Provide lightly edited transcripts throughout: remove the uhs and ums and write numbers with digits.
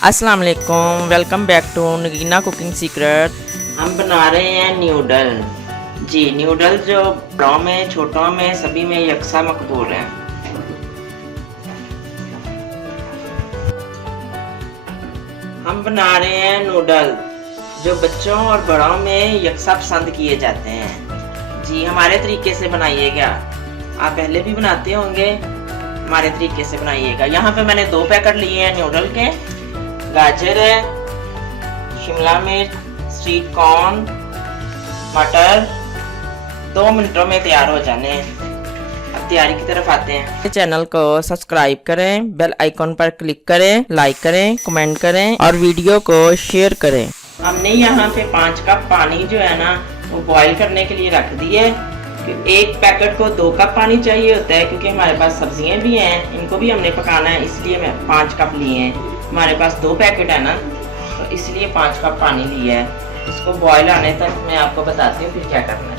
अस्सलाम वालेकुम, welcome back to Nagina cooking secret. हम बना रहे हैं न्यूडल। जी, न्यूडल जो बड़ों में छोटों में सभी में यकसा मकबूल है। हम बना रहे हैं नूडल जो बच्चों और बड़ों में यकसा पसंद किए जाते हैं। जी, हमारे तरीके से बनाइएगा। आप पहले भी बनाते होंगे, हमारे तरीके से बनाइएगा। यहाँ पे मैंने 2 पैकेट लिए हैं न्यूडल के। गाजर है, शिमला मिर्च, स्वीट कॉर्न, मटर 2 मिनटों में तैयार हो जाने हैं। अब तैयारी की तरफ आते हैं। चैनल को सब्सक्राइब करें, बेल आइकॉन पर क्लिक करें, लाइक करें, कमेंट करें और वीडियो को शेयर करें। हमने यहाँ पे 5 कप पानी जो है ना वो बॉईल करने के लिए रख दिए। एक पैकेट को 2 कप पानी चाहिए होता है, क्योंकि हमारे पास सब्जियां भी हैं, इनको भी हमने पकाना है, इसलिए मैं 5 कप लिए हैं। हमारे पास 2 पैकेट है ना, तो इसलिए 5 कप पानी लिया है। इसको बॉईल आने तक मैं आपको बताती हूँ फिर क्या करना है।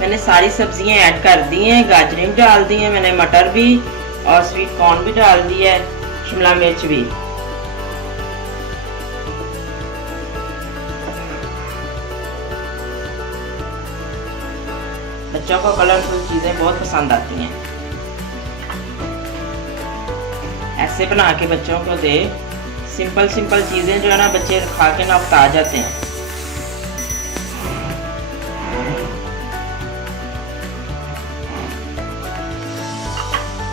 मैंने सारी सब्जियां ऐड कर दी हैं, गाजरें भी डाल दी हैं मैंने, मटर भी और स्वीट कॉर्न भी डाल दिया है, शिमला मिर्च भी। बच्चों को कलरफुल चीजें बहुत पसंद आती हैं। ऐसे बना के बच्चों को दे। सिंपल सिंपल चीजें जो है ना बच्चे खा के ना उकता जाते हैं।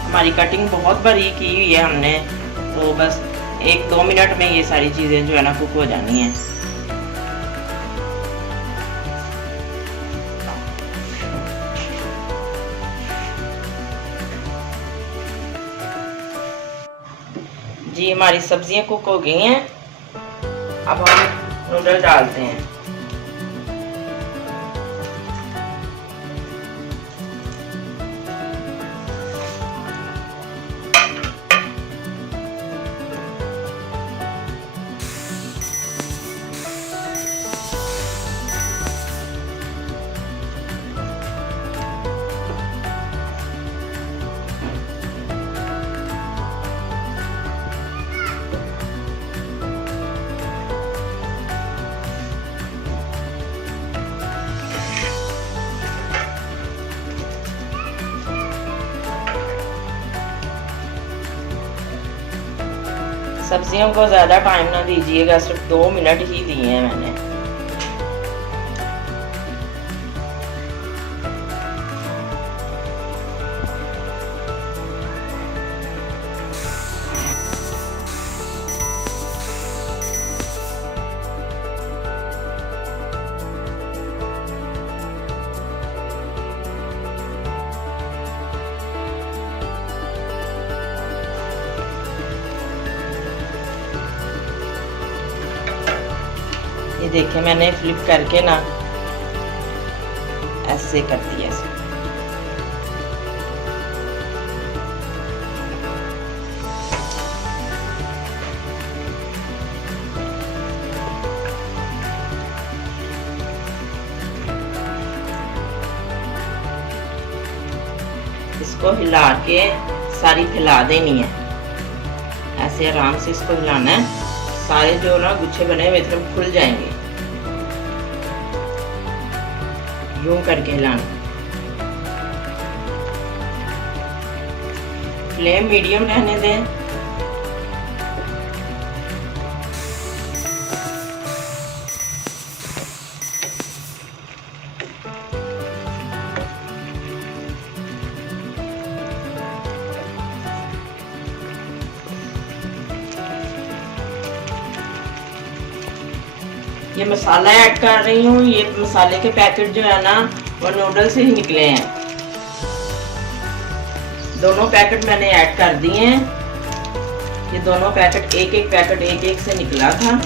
हमारी कटिंग बहुत बारीक की हुई है हमने, तो बस 1-2 मिनट में ये सारी चीजें जो है ना कुक हो जानी है। जी, हमारी सब्जियां कुक हो गई हैं। अब हम नूडल डालते हैं। सब्जियों को ज़्यादा टाइम ना दीजिएगा, सिर्फ 2 मिनट ही दिए हैं मैंने। ये देखिए, मैंने फ्लिप करके ना ऐसे कर दिया। इसको हिला के सारी फैला देनी है। ऐसे आराम से इसको हिलाना है। सारे जो ना गुच्छे बने हुए थे खुल जाएंगे। यूं करके हिलाना। फ्लेम मीडियम रहने दें। ये मसाला ऐड कर रही हूँ। ये मसाले के पैकेट जो है ना वो नूडल से ही निकले हैं। दोनों पैकेट मैंने ऐड कर दिए हैं। ये दोनों पैकेट एक पैकेट से निकला था।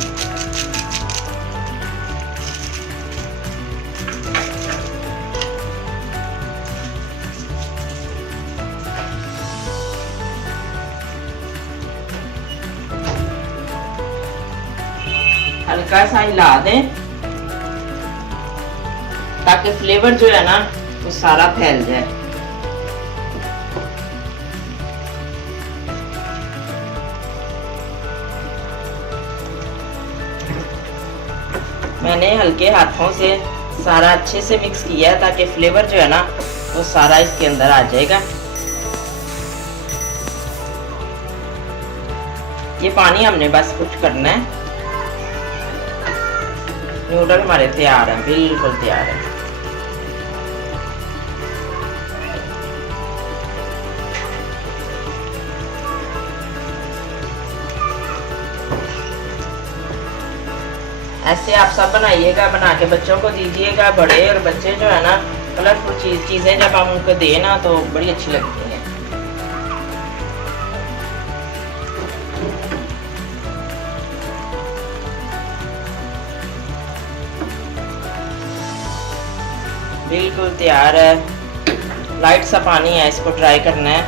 हल्का सा हिला दें ताकि फ्लेवर जो है ना वो सारा फैल जाए। मैंने हल्के हाथों से सारा अच्छे से मिक्स किया है ताकि फ्लेवर जो है ना वो सारा इसके अंदर आ जाएगा। ये पानी हमने बस कुछ करना है। नूडल हमारे तैयार हैं, बिल्कुल तैयार है। ऐसे आप सब बनाइएगा, बना के बच्चों को दीजिएगा। बड़े और बच्चे जो है ना कलरफुल चीज़ें जब हम उनको दें ना तो बड़ी अच्छी लगती हैं। बिल्कुल तैयार है। लाइट सा पानी है, इसको ड्राई करना है।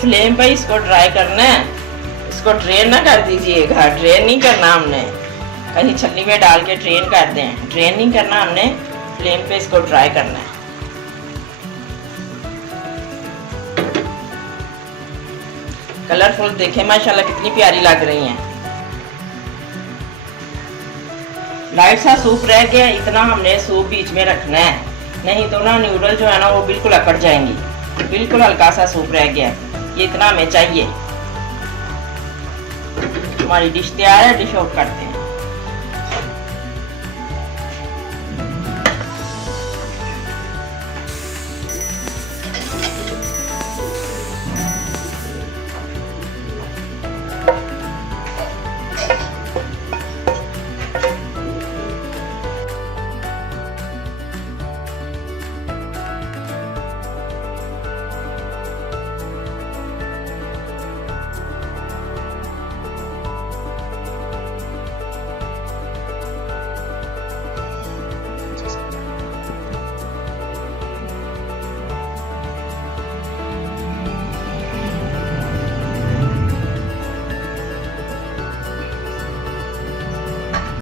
फ्लेम पे इसको ड्राई करना है। इसको ड्रेन ना कर दीजिएगा, ड्रेन नहीं करना हमने, कहीं छन्नी में डाल के ड्रेन कर दें, ड्रेन नहीं करना हमने, फ्लेम पे इसको ड्राई करना है। कलरफुल देखें माशाल्लाह कितनी प्यारी लग रही हैं। लाइट सा सूप रह गया, इतना हमने सूप बीच में रखना है, नहीं तो ना नूडल जो है ना वो बिल्कुल अकड़ जाएंगी। बिल्कुल हल्का सा सूप रह गया, ये इतना हमें चाहिए। हमारी डिश तैयार है, डिश ऑफ करते हैं।